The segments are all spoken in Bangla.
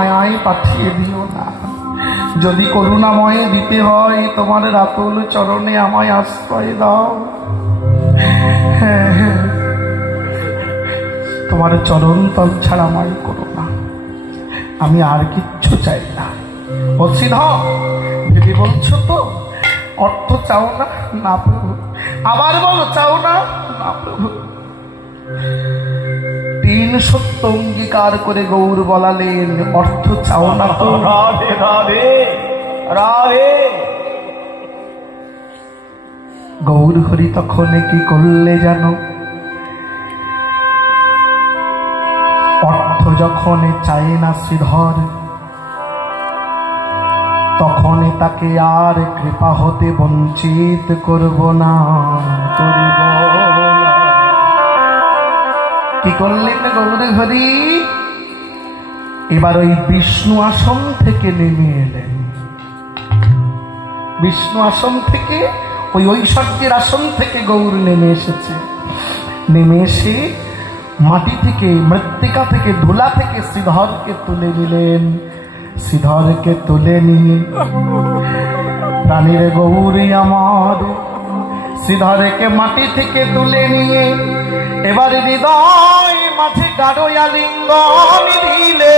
মায়ায় পাঠিয়ে দিও না। যদি করুণাময় দিতে হয় তোমার রাতুল চরণে আমায় আশ্রয় দাও। হ্যাঁ হ্যাঁ, তোমার চরণ তল ছাড়া আমায় করো না, আমি আর কিচ্ছু চাই না। ও শ্রীধর, দিদি বলছো তো অর্থ চাও না? না প্রভু। আবার বলো চাও না? না প্রভু। তিন সত্য অঙ্গীকার করে গৌর বলালেন, অর্থ চাও না তো? রাধে রাধে রাধে। গৌর হরি তখন কি করলে জানো? অর্থ যখন চায় না শ্রীধর, তখন তাকে আর কৃপা হতে বঞ্চিত করব না, করব না। কি করলেন গৌর হরি? এবার ওই বিষ্ণু আসন থেকে নেমে এলেন। বিষ্ণু আসন থেকে, ওই ঐশ্বর্যের আসন থেকে গৌর নেমে এসেছে। নেমে এসে মাটি থেকে, মৃত্তিকা থেকে, ধুলা থেকে শ্রীধরকে তুলে নিলেন। শ্রীধরকে তুলে নিয়ে প্রাণীর গৌরী আমার শ্রীধরকে মাটি থেকে তুলে নিয়ে এবার হৃদয় মাঝে গাঢ় আলিঙ্গন দিলে।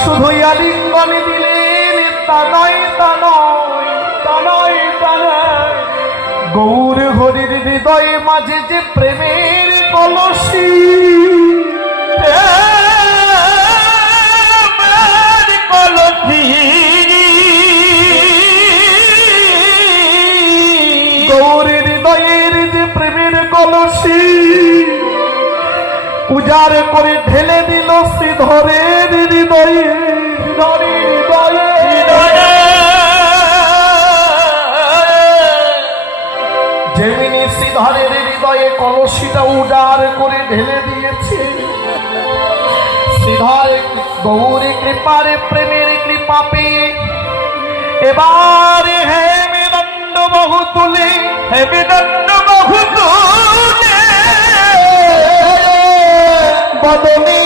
শুধু আলিঙ্গন দিলেন, তা নয়, তা নয়, তা নয়, তা নয়। গৌর হরির হৃদয়ে মাঝে যে প্রেমের কলসি, গৌরের হৃদয়ের যে প্রেমের কলসি উজাড় করে ঢেলে দিল শ্রীধরের হৃদয়ে। যেমনি শ্রীধরের হৃদয়ে কলসিটা উজাড় করে ঢেলে দিয়েছে, শ্রীধর গৌরী কৃপার প্রেমের কৃপা পেয়ে এবারে হে মেদণ্ড বহু তুলে, হে মেদণ্ড বহু তুলে বদনে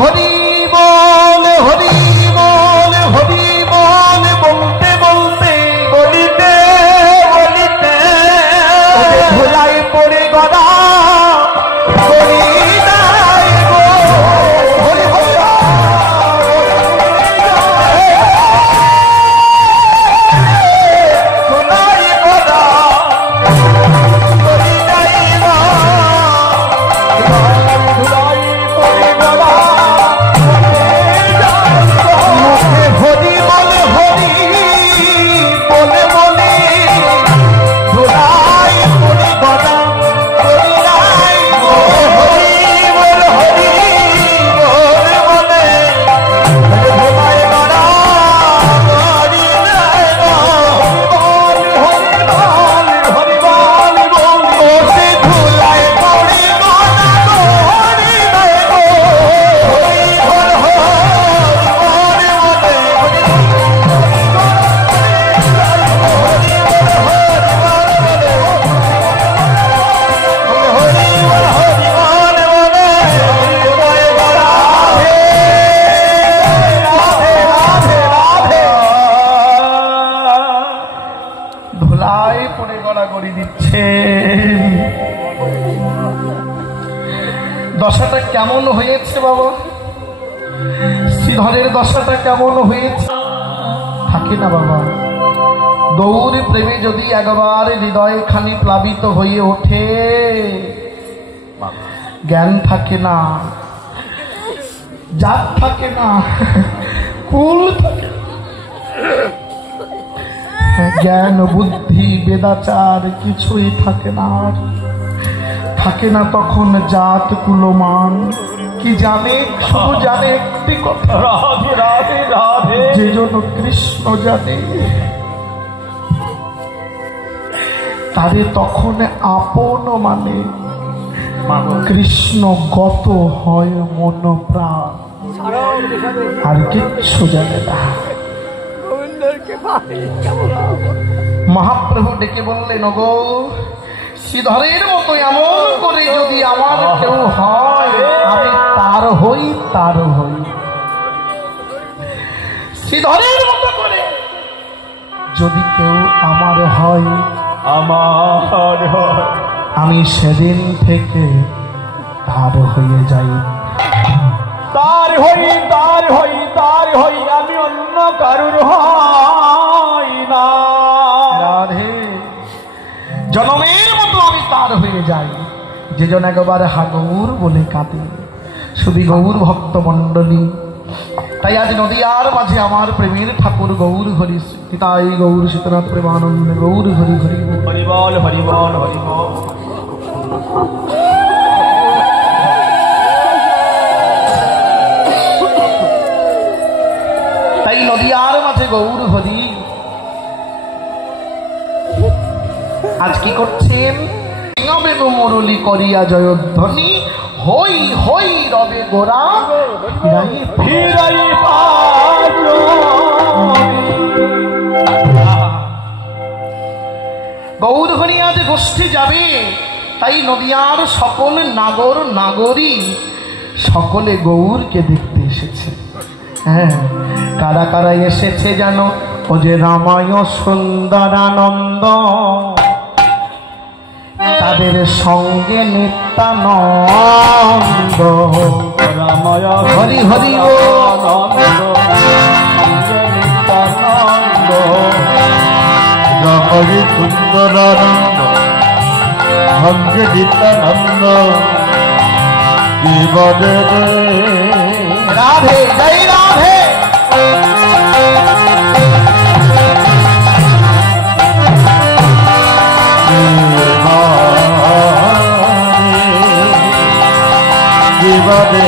হরি বল, হরি বল, হরি বল বলতে বলতে, বলিতে বলিতে ধুলায় পড়ে গড়া দশাটা কেমন হয়েছে বাবা? শ্রীধরের দশাটা কেমন হয়েছে? থাকে না বাবা, গৌর প্রেমে যদি একবার হৃদয় খানি প্লাবিত হয়ে ওঠে, জ্ঞান থাকে না, জাত থাকে না, কুল থাকে না, জ্ঞান বুদ্ধি বেদাচার কিছুই থাকে না। থাকে না তখন জাত কুলমান, কি জানে, শুধু জানে একটি কথা, রাধে রাধে রাধে, যে জন্য কৃষ্ণ জানে তারে তখন আপন মানে কৃষ্ণ গত হয় মন প্রাণ। আর কিচ্ছু জানে না। মহাপ্রভু ডেকে বললেন, ওগো শ্রীধরের মতো এমন করে যদি আমার কেউ হয়, আমি তার হই, তার হই। শ্রীধরের মতো করে যদি কেউ আমার হয়, আমার হয়, আমি সেদিন থেকে তার হয়ে যাই। তার হই, তার হই, তার হই, আমি অন্য কারুর হই না। রাধে, জনমের মতো আমি তার হয়ে যাই। যে জন একবার হাগৌর বলে কাঁদে, শুধু গৌর ভক্ত মন্ডলী। তাই আজ নদিয়ার মাঝে আমার প্রেমের ঠাকুর গৌর হরি, তাই গৌর শীতনাথ প্রেমানন্দ গৌর হরি হরি হরিবল হরিবল হরিবল। তাই নদিয়ার মাঝে গৌর হরি। আজ কি করছেন? মুরলী করিয়া জয়ধ্বনি, হই হই রবে গোরা ফিরাই গৌর হরি আজ গোষ্ঠী যাবে। তাই নদিয়ার সকল নাগর নাগরী সকলে গৌরকে দেখতে এসেছে। হ্যাঁ, কারা কারা এসেছে জানো? ও যে রামায় সুন্দরানন্দ, তাদের সঙ্গে নিত্যানন্দ। রামায় হরি হরি ও নিত্যানন্দ, রামায় সুন্দরানন্দ সঙ্গে নিত্যানন্দ। কি বলে রাধে জয় রাধে। জীবনে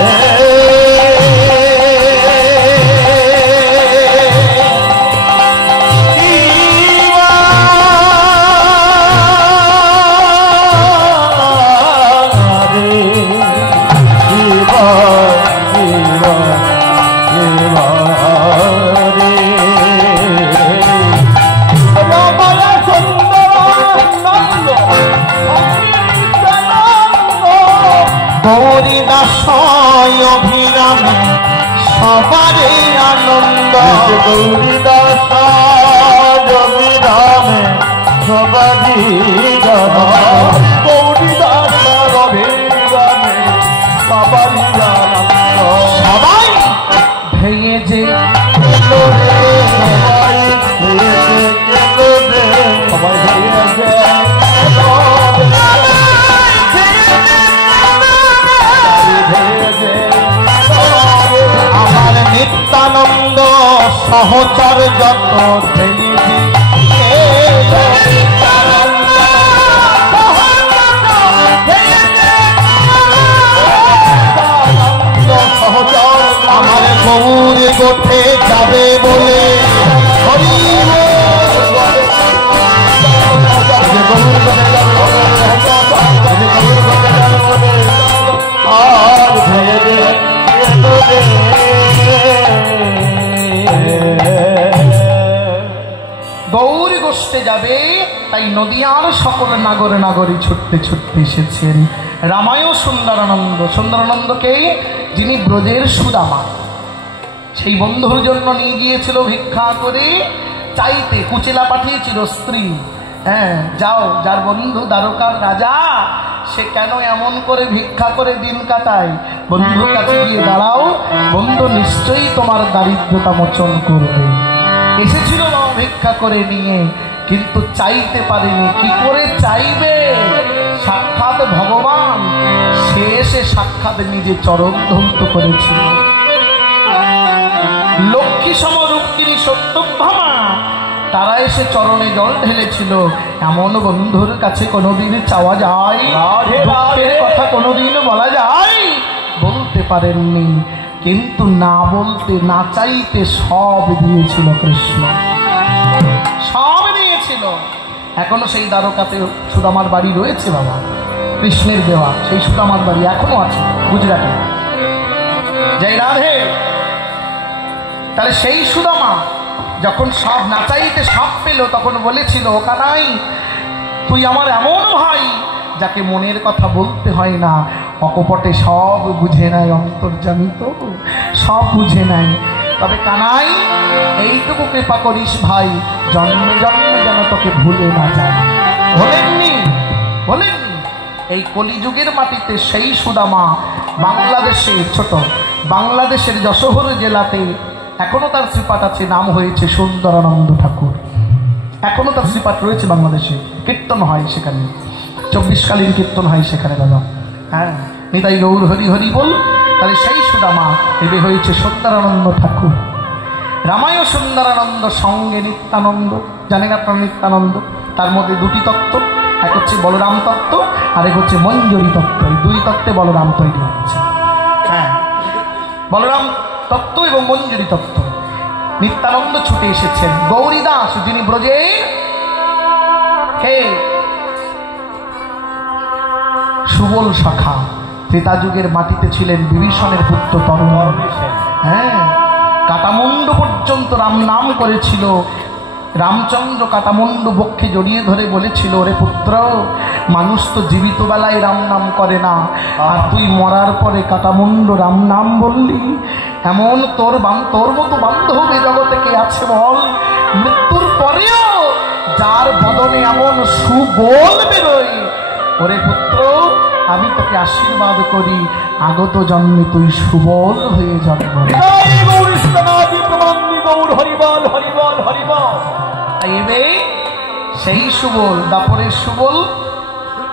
গৌরীদাসয় অভিরামে সবারে আনন্দ। গৌরীদাস অভিরামে সবারি গৌরীদাস অভিরামে সবারি আনন্দ। সবাই ভেঙে যে সবাই সবাই হয়েছে আমার নিত্যানন্দ সহচর যত ভেঙেছি সহচর আমার গৌর গোঠে যাবে বলে হরি আর ভেদে গৌরী গোষ্ঠে যাবে। তাই নদিয়ার সকল নাগর নাগরী ছুটতে ছুটতে এসেছেন। রামায় সুন্দরানন্দ, সুন্দরানন্দকে যিনি ব্রজের সুদামা, সেই বন্ধুর জন্য নিয়ে গিয়েছিল ভিক্ষা করে চাইতে। কুচিলা পাঠিয়েছিল স্ত্রী, হ্যাঁ যাও, যার বন্ধু দ্বারকার রাজা, সে কেন এমন করে ভিক্ষা করে দিন কাটায়, বন্ধুর কাছে গিয়ে দাঁড়াও, বন্ধু নিশ্চয়ই তোমার দারিদ্রতা মোচন করবে। এসেছিল ভিক্ষা করে নিয়ে, কিন্তু চাইতে পারেনি। কি করে চাইবে? সাক্ষাৎ ভগবান, সে এসে সাক্ষাৎ নিজে চরণ ধৌত করেছিল। লক্ষ্মী সমরূপিণী সত্যভামা, তারা এসে চরণে জল ঢেলেছিল। এমন বন্ধুর কাছে কোনোদিন চাওয়া যায়? দুঃখের কথা কোনোদিন বলা যায়? বলতে পারেননি, কিন্তু না বলতে না চাইতে সব দিয়েছিল কৃষ্ণ, সব দিয়েছিল। এখনো সেই দ্বারকাতে সুদামার বাড়ি রয়েছে বাবা, কৃষ্ণের দেওয়া সেই সুদামার বাড়ি এখনো আছে গুজরাটে। জয় রাধে। তাহলে সেই সুদামা যখন সব নাচাইতে সব পেল তখন বলেছিল, ও কানাই, তুই আমার এমন ভাই যাকে মনের কথা বলতে হয় না, অকপটে সব বুঝে নেয়, অন্তর্যামী তো সব বুঝে নেয়। তবে কানাই, এইটুকু কৃপা করিস ভাই, জন্মে জন্মে যেন তোকে ভুলে না যায়। বলেননি বলেননি এই কলিযুগের মাটিতে সেই সুদামা বাংলাদেশে, ছোট বাংলাদেশের যশোহর জেলাতে এখনো তার শ্রীপাঠ আছে, নাম হয়েছে সুন্দরানন্দ ঠাকুর। এখনো তার শ্রীপাঠ রয়েছে বাংলাদেশে, কীর্তন হয় সেখানে, 24 কীর্তন হয় সেখানে দাদা। হ্যাঁ, নিতাই গৌর হরি হরি বল। তাহলে সেই সুদামা এবে হয়েছে সুন্দরানন্দ ঠাকুর। রামায় সুন্দরানন্দ সঙ্গে নিত্যানন্দ, জানেন আপনার নিত্যানন্দ? তার মধ্যে দুটি তত্ত্ব, এক হচ্ছে বলরাম তত্ত্ব আর এক হচ্ছে মঞ্জুরি তত্ত্ব। এই দুই তত্ত্বে বলরাম তৈরি হচ্ছে। হ্যাঁ, বলরাম তত্ত্ব এবং মঞ্জুরি তত্ত্ব। নিত্যানন্দ ছুটে এসেছেন। গৌরীদাস যিনি ব্রজে হে সুবল শাখা, ত্রেতা যুগের মাটিতে ছিলেন বিভীষণের পুত্র তরুণ। হ্যাঁ, কাটামুন্ড পর্যন্ত রাম নাম করেছিল। রামচন্দ্র কাটামুন্ড বক্ষে জড়িয়ে ধরে বলেছিল, ওরে পুত্র, মানুষ তো জীবিত বেলায় রাম নাম করে না, আর তুই মরার পরে কাটামুন্ড রাম নাম বললি? এমন তোর মতো বান্ধব এ জগতে কে আছে বল? মৃত্যুর পরেও যার বদনে এমন সুবল বেরোয়, ওরে পুত্র, আমি তোকে আশীর্বাদ করি, আগত জন্মে তুই সুবল হয়ে জন্ম। সেই সুবল, দাপরের সুবল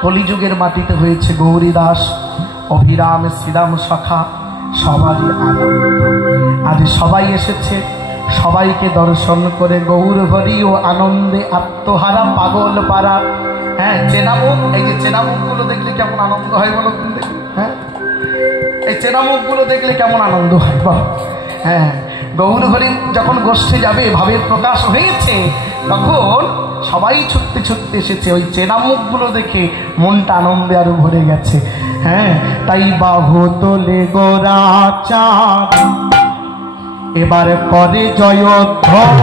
কলিযুগের মাটিতে হয়েছে গৌরীদাস, অভিরাম শ্রীরাম সখা, সবারই আনন্দ। আজ সবাই এসেছে, সবাইকে দর্শন করে গৌর হরি ও আনন্দে আত্মহারা পাগল পাড়া। হ্যাঁ, চেনামুখ, এই যে চেনামুখগুলো দেখলে কেমন আনন্দ হয় বলো? হ্যাঁ, এই চেনামুখগুলো দেখলে কেমন আনন্দ হয় বল? হ্যাঁ, গৌর হরি যখন গোষ্ঠী যাবে, ভাবের প্রকাশ হয়েছে, তখন সবাই ছুটতে ছুটতে এসেছে। ওই চেনামুখগুলো দেখে মনটা আনন্দে আরো ভরে গেছে। হ্যাঁ, তাই বাহু তোলে গোরা চাঁদ, এবার করে জয়ধ্বজ।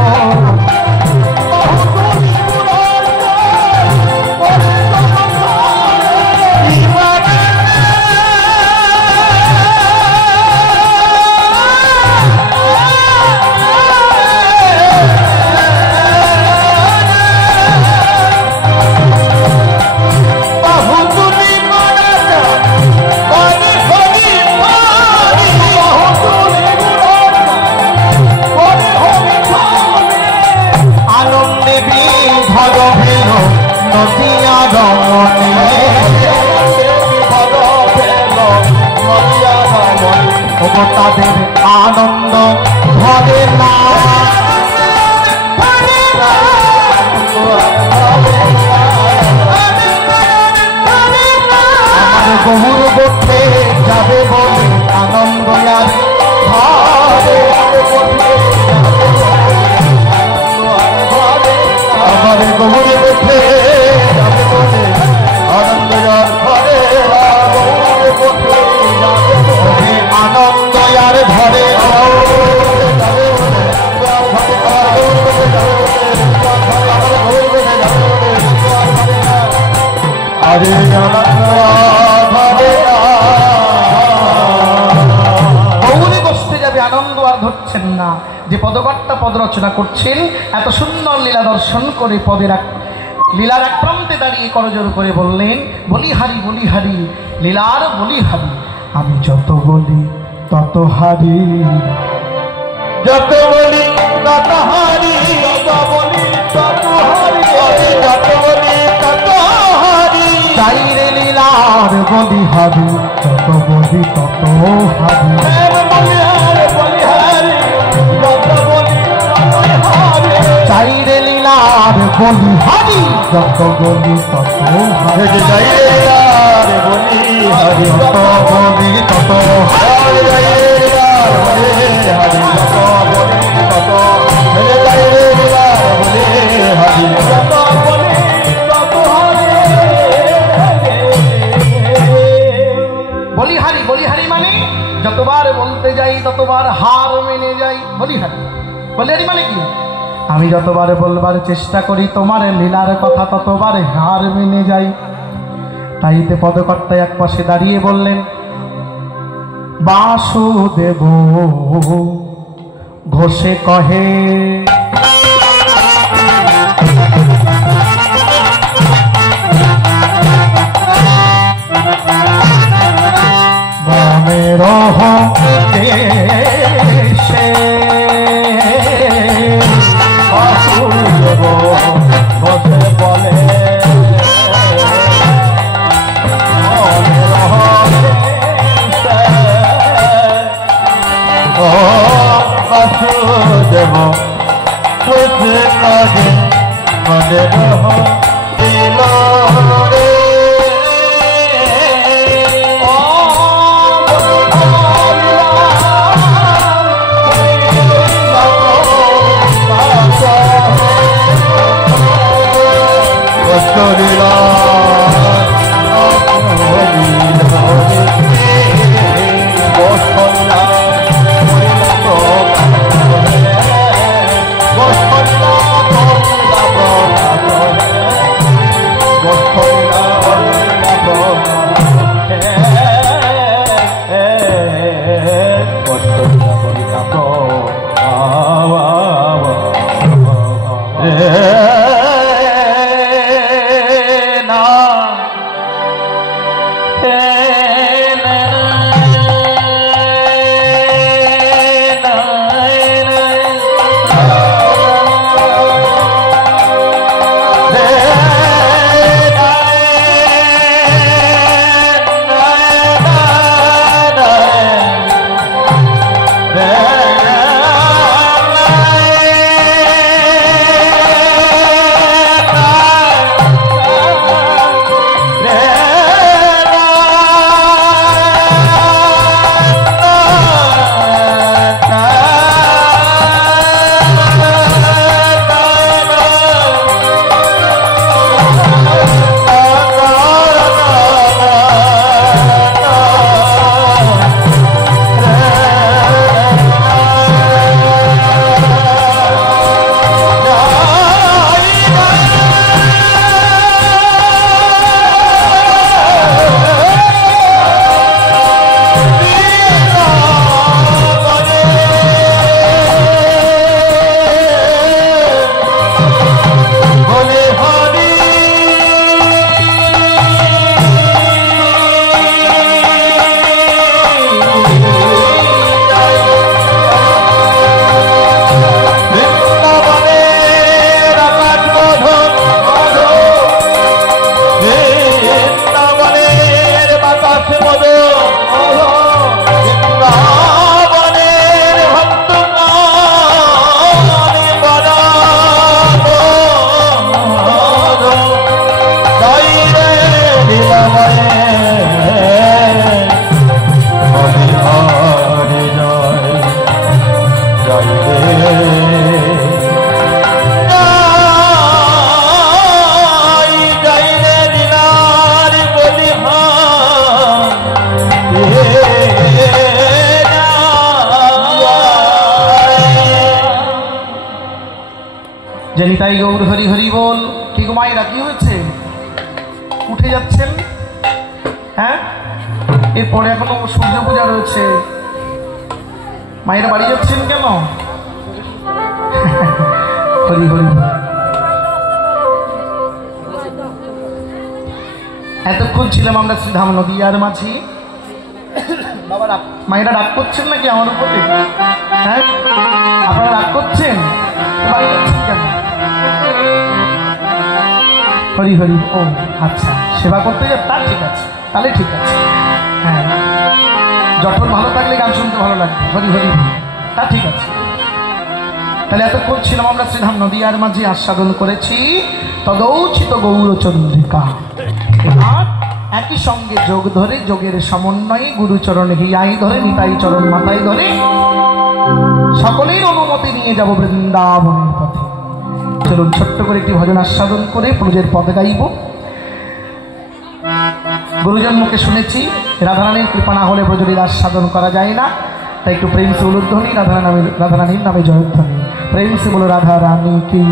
তাদের আনন্দ ধরে না, আমার বহুর বটে যাবে বলে আনন্দ আর ধরে, আমার বহুর বটে যাবে বলে আনন্দ আর ধরে, আনন্দ আর ধরে। আরে গৌরী বসতে যাবে, আনন্দ আর ধরছেন না। যে পদকর্তা পদ রচনা করছেন, এত সুন্দর লীলা দর্শন করে পদের লীলার এক প্রান্তে দাঁড়িয়ে করজোর করে বললেন, বলিহারি বলিহারি, লীলার বলিহারি, আমি যত বলি তত হারি, যত বলি তত হারি, যত বলি তত হারি, যত বলি তত হারি, চাই রে লীলার বলিহারি, যত বলি তত হারি, চাই রে লীলার বলিহারি, যত বলি তত হারি, চাই রে লীলার বলিহারি, যত বলি তত হারি, বলিহারি। বলিহারি মানে যতবার বলতে যাই ততবার হার মেনে যাই, বলিহারি। বলে আরে মানে কি? আমি যতবারে বলবার চেষ্টা করি তোমার লীলার কথা ততবারে হার মেনে যাই। তাইতে পদকর্তা এক পাশে দাঁড়িয়ে বললেন, বাসুদেব ঘোষে কহে বামের দেশে বাসুদেব ঘোষে বলে বাসুদেব ঘোষে কাজে মনে রহ দিল রে। জনিতাই গৌর হরি হরি বল। কি গো মায়েরা, কি হয়েছে? উঠে যাচ্ছেন? হ্যাঁ, এরপরে এখনো সূর্য পূজা রয়েছে, মায়েরা বাড়ি যাচ্ছেন কেন? হরি হরি। এতক্ষণ ছিলাম আমরা শ্রীধাম নদীয়ার মাঝি। বাবা মায়েরা রাগ করছেন নাকি আমার উপরে? হ্যাঁ, আপনারা রাগ করছেন? বাড়ি যাচ্ছেন কেন? হরি হরি। ও আচ্ছা, সেবা করতে যাব, তা ঠিক আছে, তাহলে ঠিক আছে। হ্যাঁ, জঠর ভালো থাকলে গান শুনতে ভালো লাগবে। হরি হরি, তা ঠিক আছে। তাহলে এতক্ষণ ছিলাম আমরা শ্রীধাম নদীয়ার মাঝে, আস্বাদন করেছি তদৌচিত গৌরচন্দ্রিকা। আর একই সঙ্গে যোগ ধরে, যোগের সমন্বয়ে গুরুচরণ হিয়াই ধরে, নিতাই চরণ মাথায় ধরে সকলের অনুমতি নিয়ে যাব বৃন্দাবনের পথে। চলুন ছোট্ট করে একটি ভজন আস্বাদন করে ব্রজের পথে গাইব। গুরুজন মুখে শুনেছি রাধারানীর কৃপা না হলে ব্রজলীলা আস্বাদন করা যায় না, তাই একটু প্রেম সে উলুধ্বনি, রাধারানীর নামে জয়ধ্বনি। प्रेम से बोलो राधा रानी की।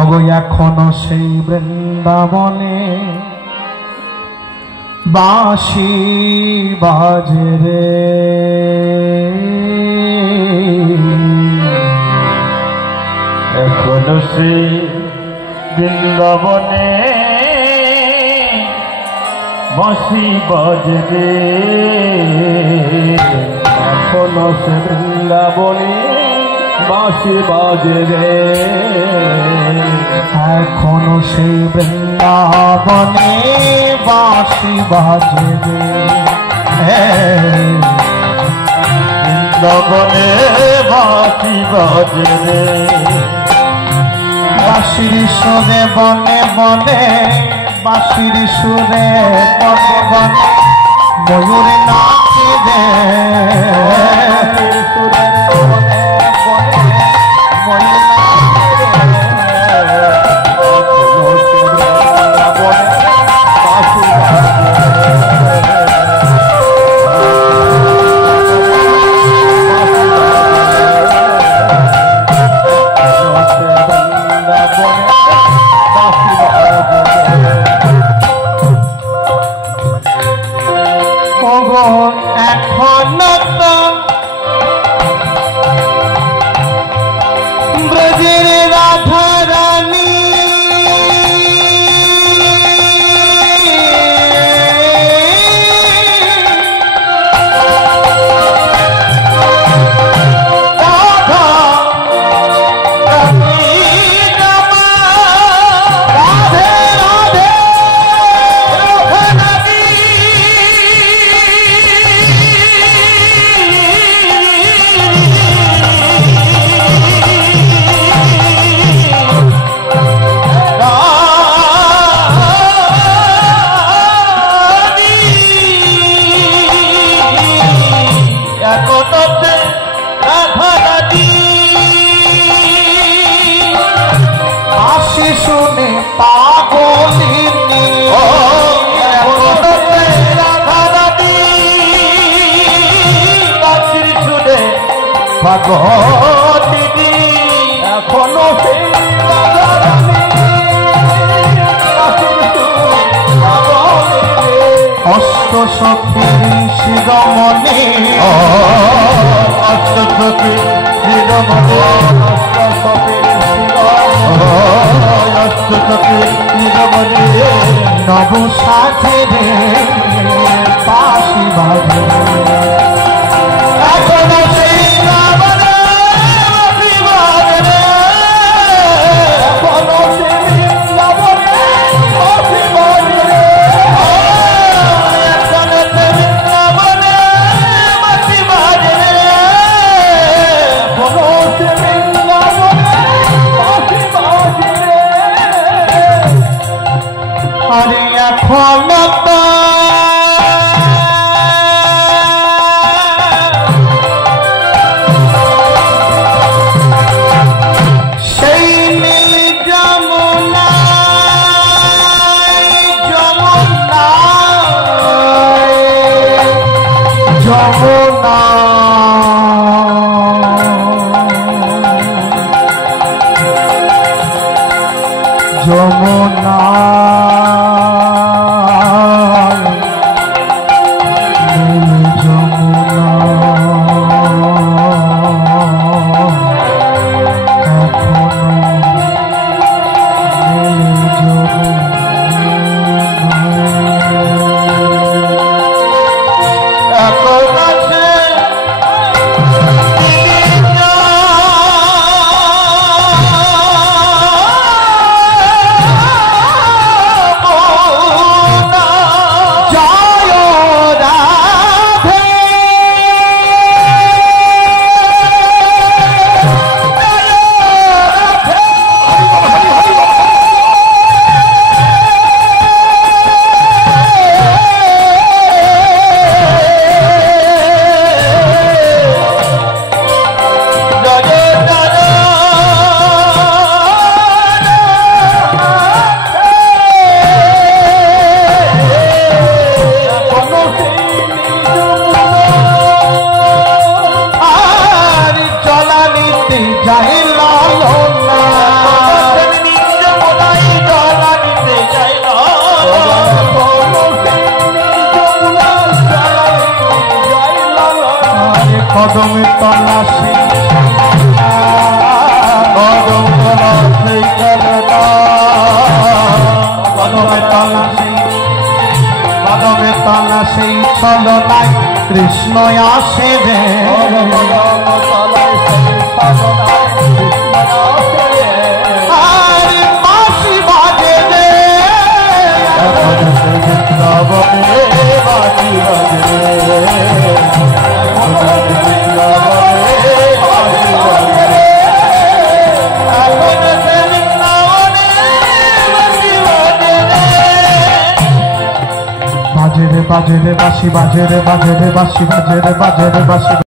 ওগো এখনো সেই বৃন্দাবনে বাঁশি বাজে রে, এখনো সে বৃন্দাবনে বাঁশি বাজে রে, এখনো সে বৃন্দাবনে বাঁশি বাজে রে, এখনো সেই বৃন্দাবনে বাঁশি বাজে রে, বৃন্দাবনে বাঁশি বাজে রে, বাঁশির সুরে বনে বনে, বাঁশির সুরে বনে বনে ময়ূর নাচে রে, এখনো তো ব্রজের রাধা রানী রাধা রানী রামা, রাধে রাধে রাধা রানী, শুনে পাগলিনী শুনে পাগলিনী, এখনো সেই রাধা রানী বাঁশির সুরে পাগল রে, অষ্ট সখীর শিরোমণি, অষ্ট সখী শিরোমণি, অষ্ট সখী শিরোমণি, নব সাথে রে বাঁশি বাজে রে, এখনো সেই বৃন্দাবনে বাঁশি বাজে রে, এখনো সে বৃন্দাবনে বাঁশি বাজে রে, এখনো সেই বৃন্দাবনে বাঁশি বাজে রে, এখনো সে বৃন্দাবনে বাঁশি বাজে রে, আরে এখনো তো সেই নীল যমুনায় যমুনায় যমুনায় যমুনায় কদমে তলা সেই ছলনায় কৃষ্ণ আসে রে আর বাঁশি বাজে রে বৃন্দাবনে বাঁশি বাজে বাজে রে বাজে রে বাঁশি বাজে রে বাজে রে বাঁশি বাজে রে বাজে রে বাঁশি